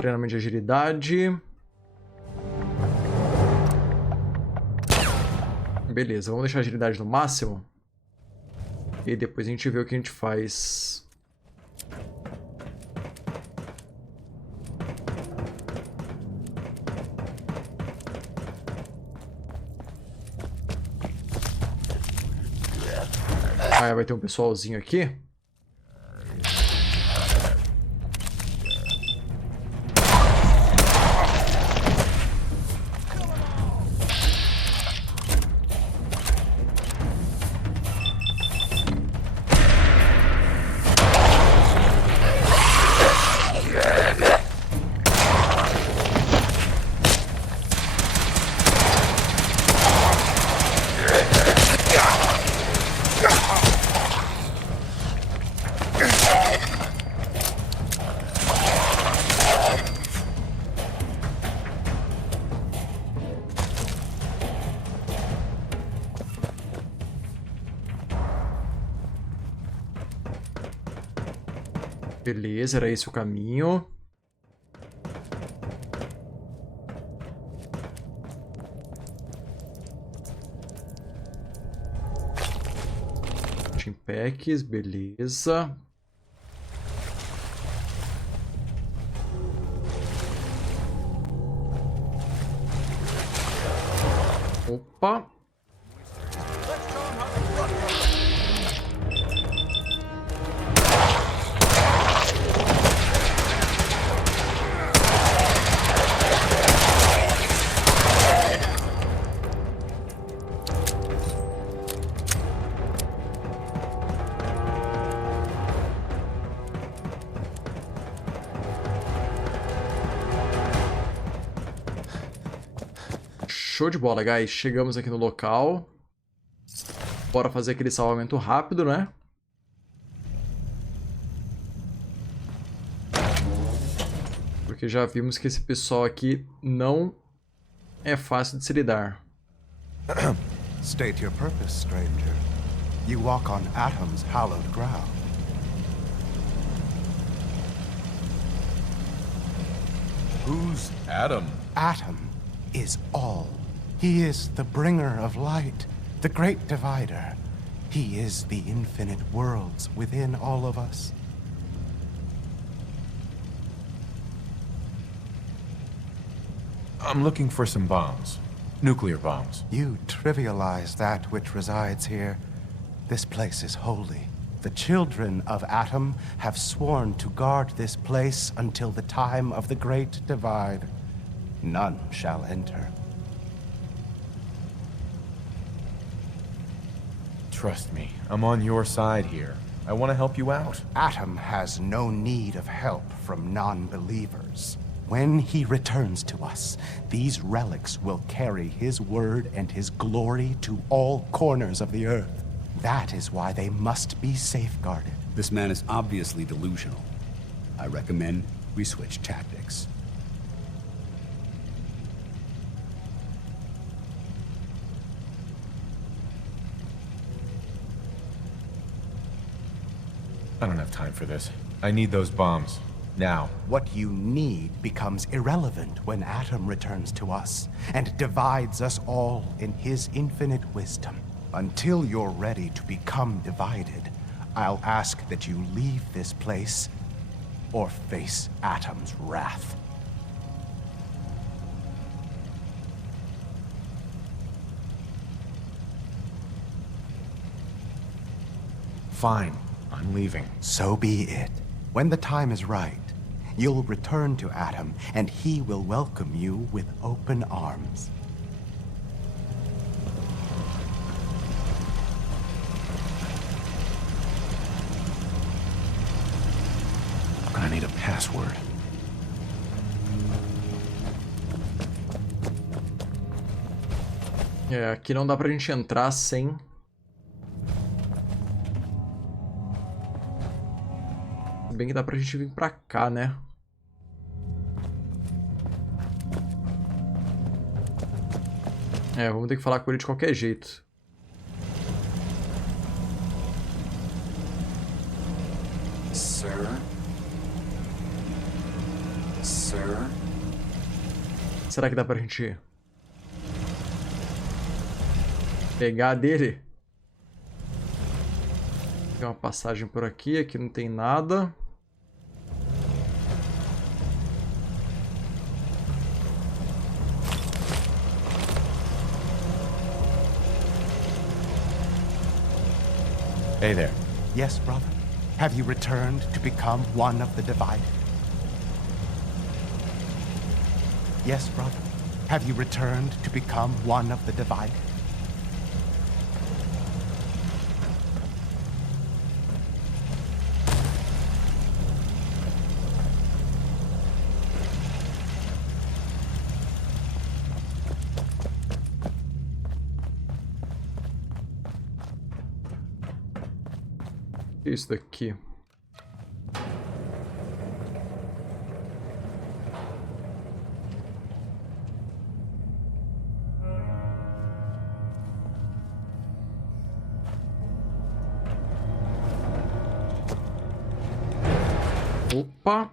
Treinamento de agilidade. Beleza, vamos deixar a agilidade no máximo. E depois a gente vê o que a gente faz. Ah, vai ter um pessoalzinho aqui. Beleza, era esse o caminho. Team Packs, beleza. Opa. Show de bola, guys. Chegamos aqui no local. Bora fazer aquele salvamento rápido, né? Porque já vimos que esse pessoal aqui não é fácil de se lidar. State your purpose, stranger. You walk on Atom's hallowed ground. Who's Atom? Atom is all. He is the bringer of light, the great divider. He is the infinite worlds within all of us. I'm looking for some bombs. Nuclear bombs. You trivialize that which resides here. This place is holy. The children of Atom have sworn to guard this place until the time of the Great Divide. None shall enter. Trust me, I'm on your side here. I want to help you out. Atom has no need of help from non-believers. When he returns to us, these relics will carry his word and his glory to all corners of the earth. That is why they must be safeguarded. This man is obviously delusional. I recommend we switch tactics. I don't have time for this. I need those bombs. Now. What you need becomes irrelevant when Atom returns to us and divides us all in his infinite wisdom. Until you're ready to become divided, I'll ask that you leave this place or face Atom's wrath. Fine. I'm leaving. So be it. When the time is right, you'll return to Atom, and he will welcome you with open arms. I'm gonna need a password. É, aqui não dá pra gente entrar sem... Bem que dá pra gente vir pra cá, né? É, vamos ter que falar com ele de qualquer jeito. Sir? Sir? Será que dá pra gente pegar dele? Tem uma passagem por aqui, aqui não tem nada. Hey there. Yes, brother? Have you returned to become one of the divided? Yes, brother? Have you returned to become one of the divided? Isso daqui. Opa!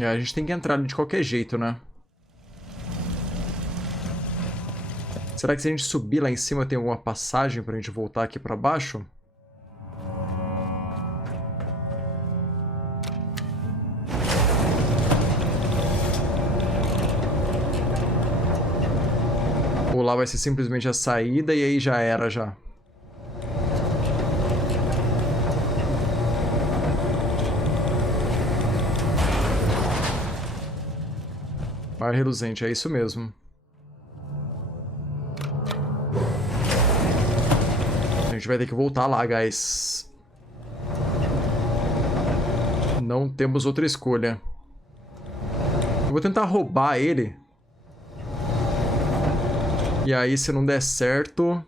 É, a gente tem que entrar de qualquer jeito, né? Será que se a gente subir lá em cima tem alguma passagem pra gente voltar aqui pra baixo? Ou lá vai ser simplesmente a saída e aí já era já. Mar reluzente, é isso mesmo. A gente vai ter que voltar lá, guys. Não temos outra escolha. Eu vou tentar roubar ele. E aí, se não der certo...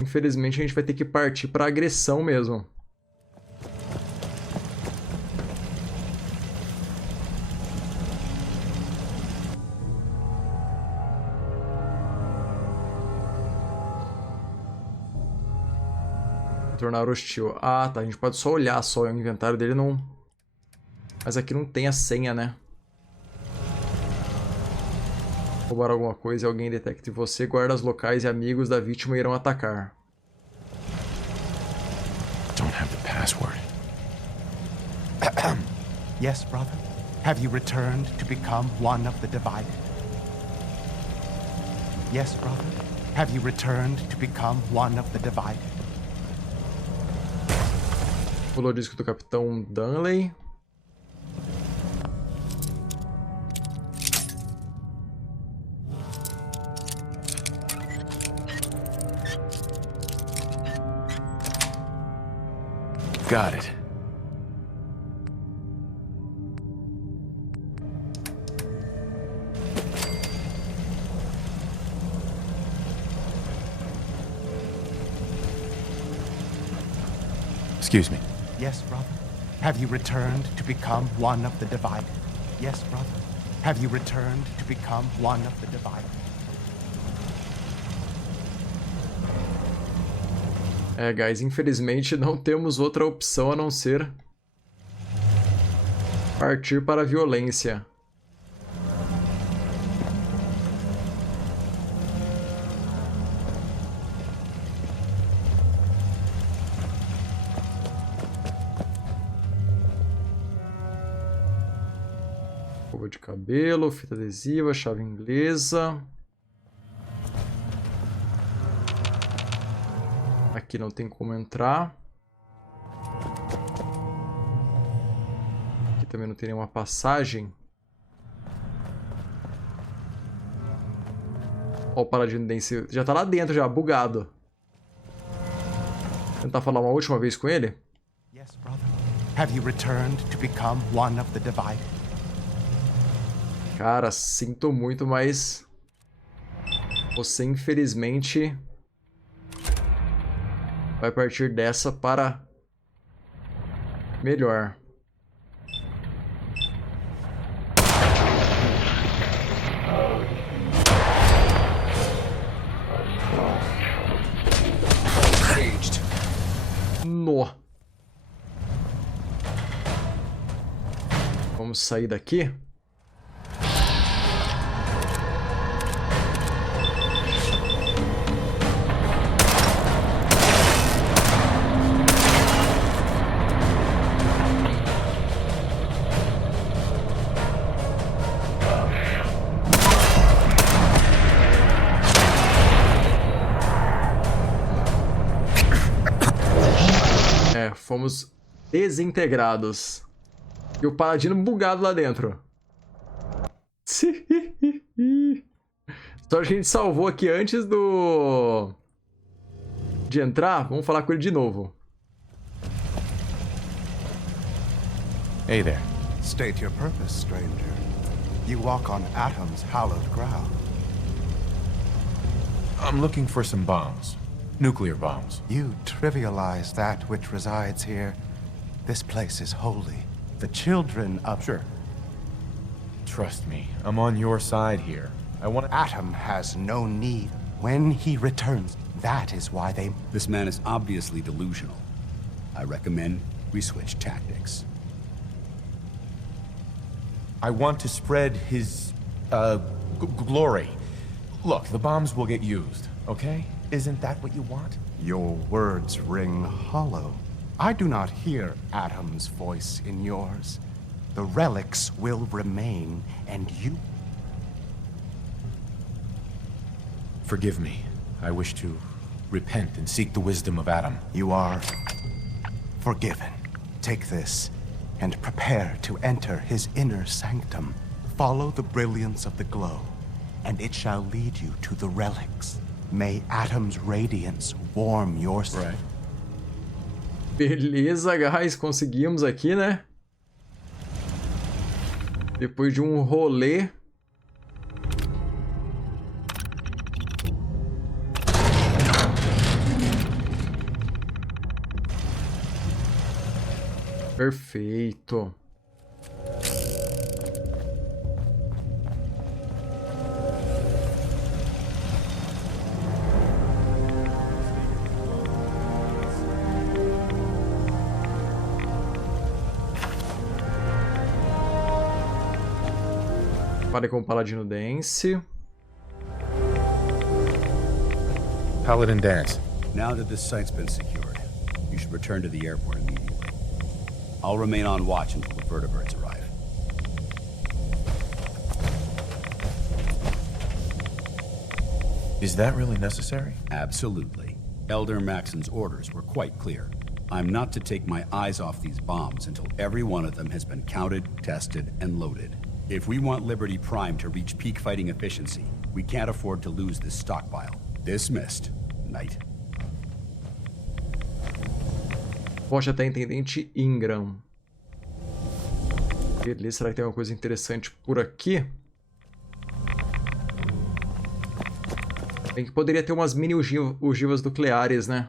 Infelizmente, a gente vai ter que partir para agressão mesmo. Tornar hostil. Ah, tá. A gente pode só olhar só. O inventário dele não... Mas aqui não tem a senha, né? Roubar alguma coisa e alguém detecte você, guardas locais e amigos da vítima irão atacar. Don't have the password. Yes, brother? Have you returned to become one of the divided? Yes, brother? Have you returned to become one of the divided? Pulou o disco do Capitão Dunley. Got it. Excuse me. Yes, brother? Have you returned to become one of the divided? Yes, brother? Have you returned to become one of the divided? É, guys, infelizmente não temos outra opção a não ser partir para a violência. Escova de cabelo, fita adesiva, chave inglesa. Aqui não tem como entrar. Aqui também não tem nenhuma passagem. Ó, o Paladino Dance já tá lá dentro, já, bugado. Vou tentar falar uma última vez com ele. Yes, brother. Have you returned to become one of the divided? Cara, sinto muito, mas você infelizmente vai partir dessa para melhor. No. Vamos sair daqui. Fomos desintegrados. E o Paladino bugado lá dentro. Só a gente salvou aqui antes de entrar. Vamos falar com ele de novo. Hey there. State your purpose, stranger. You walk on Atom's hallowed ground. I'm looking for some bombs. Nuclear bombs. You trivialize that which resides here. This place is holy. The children of... Sure. Trust me, I'm on your side here. I want to... Atom has no need. When he returns, that is why they... This man is obviously delusional. I recommend we switch tactics. I want to spread his, glory. Look, the bombs will get used, okay? Isn't that what you want? Your words ring hollow. I do not hear Atom's voice in yours. The relics will remain, and you... Forgive me. I wish to repent and seek the wisdom of Adam. You are forgiven. Take this and prepare to enter his inner sanctum. Follow the brilliance of the glow, and it shall lead you to the relics. May Adam's radiance warm your soul. Right. Beleza, guys, conseguimos aqui, né? Depois de um rolê. Perfeito. Parei com o Paladino Dance. Paladin Dance. Now that this site's been secured, you should return to the airport immediately. I'll remain on watch until the vertebrates arrive. Is that really necessary? Absolutely. Elder Maxon's orders were quite clear. I'm not to take my eyes off these bombs until every one of them has been counted, tested, and loaded. If we want Liberty Prime to reach peak fighting efficiency, we can't afford to lose this stockpile. Dismissed, Knight. Volte até Intendente Ingram. Beleza, será que tem alguma coisa interessante por aqui? Bem que poderia ter umas mini ogivas nucleares, né?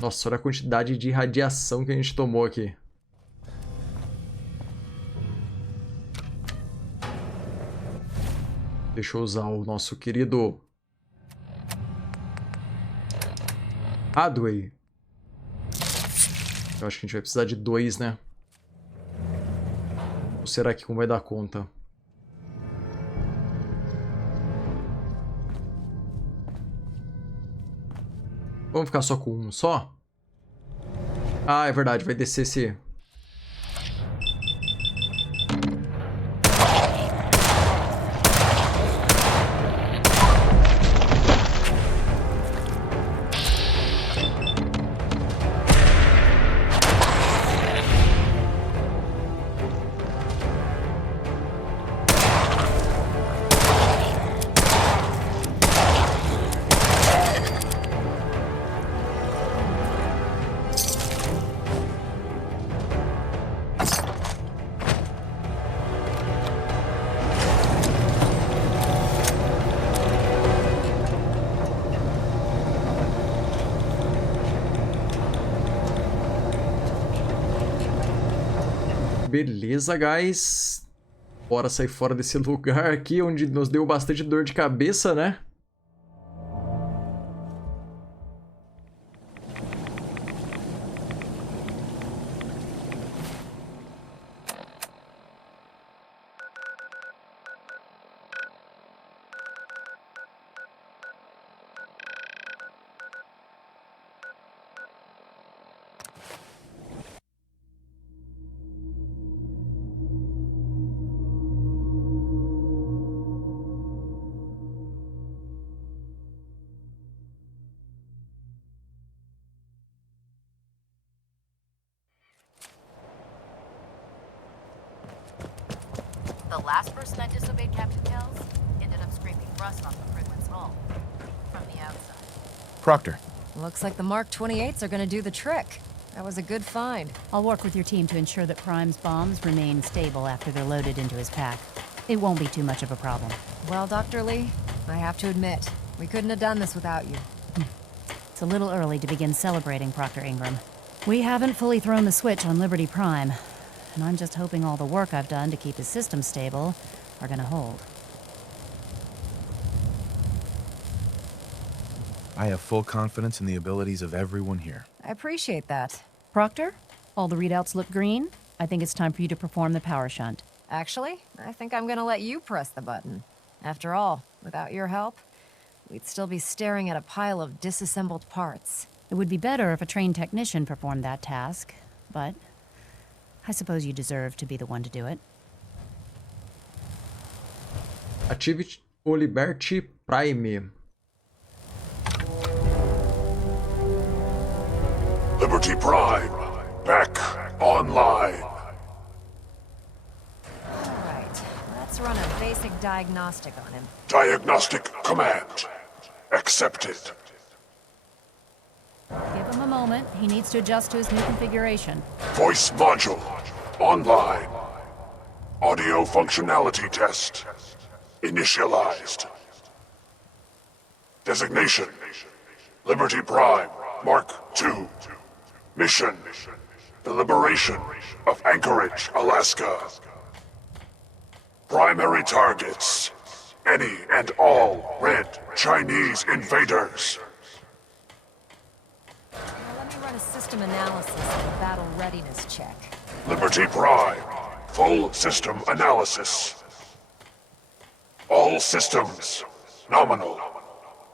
Nossa, olha a quantidade de radiação que a gente tomou aqui. Deixa eu usar o nosso querido Hadway. Eu acho que a gente vai precisar de 2, né? Ou será que um vai dar conta? Vamos ficar só com um só? Ah, é verdade, vai descer esse... Beleza, guys. Bora sair fora desse lugar aqui, onde nos deu bastante dor de cabeça, né? The last person I disobeyed Captain Kells ended up scraping rust off the Quinlan's hull from the outside. Proctor. Looks like the Mark 28s are gonna do the trick. That was a good find. I'll work with your team to ensure that Prime's bombs remain stable after they're loaded into his pack. It won't be too much of a problem. Well, Dr. Lee, I have to admit, we couldn't have done this without you. It's a little early to begin celebrating, Proctor Ingram. We haven't fully thrown the switch on Liberty Prime, and I'm just hoping all the work I've done to keep his system stable are gonna hold. I have full confidence in the abilities of everyone here. I appreciate that. Proctor, all the readouts look green. I think it's time for you to perform the power shunt. Actually, I think I'm gonna let you press the button. After all, without your help, we'd still be staring at a pile of disassembled parts. It would be better if a trained technician performed that task, but I suppose you deserve to be the one to do it. Ative o Liberty Prime. Liberty Prime, back online. Alright, let's run a basic diagnostic on him. Diagnostic command accepted. Give him a moment. He needs to adjust to his new configuration. Voice module online. Audio functionality test initialized. Designation Liberty Prime Mark II. Mission the liberation of Anchorage, Alaska. Primary targets any and all red Chinese invaders. Let me run a system analysis and a battle readiness check. Liberty Prime, full system analysis. All systems, nominal.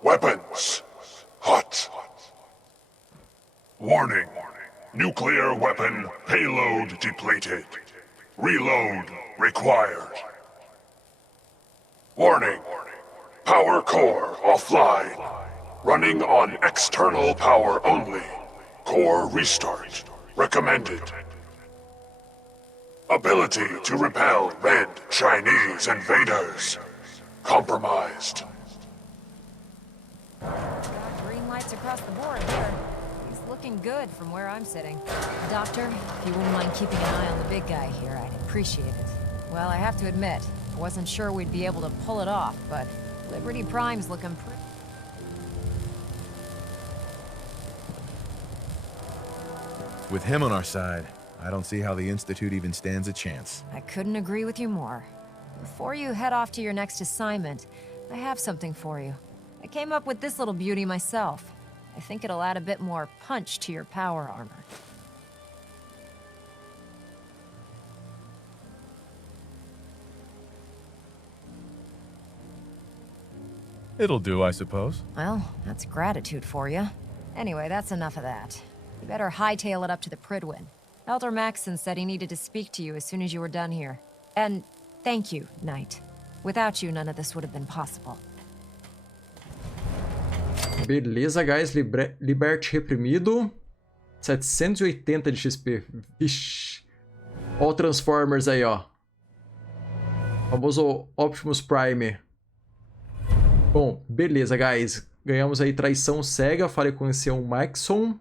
Weapons, hot. Warning, nuclear weapon payload depleted. Reload required. Warning, power core offline. Running on external power only. Core restart recommended. Ability to repel red Chinese invaders compromised. Got green lights across the board here. He's looking good from where I'm sitting. Doctor, if you wouldn't mind keeping an eye on the big guy here, I'd appreciate it. Well, I have to admit, I wasn't sure we'd be able to pull it off, but Liberty Prime's looking pretty... With him on our side, I don't see how the Institute even stands a chance. I couldn't agree with you more. Before you head off to your next assignment, I have something for you. I came up with this little beauty myself. I think it'll add a bit more punch to your power armor. It'll do, I suppose. Well, that's gratitude for you. Anyway, that's enough of that. You better hightail it up to the Pridwin. Elder Maxson said he needed to speak to you as soon as you were done here. And thank you, Knight. Without you, none of this would have been possible. Beleza, guys. Liberty Reprimido. 780 de XP. Vixe. Ó o Transformers aí, ó. Famoso Optimus Prime. Bom, beleza, guys. Ganhamos aí traição cega. Falei com esse Maxson.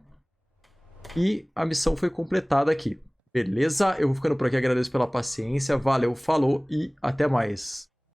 E a missão foi completada aqui. Beleza? Eu vou ficando por aqui. Agradeço pela paciência. Valeu, falou e até mais.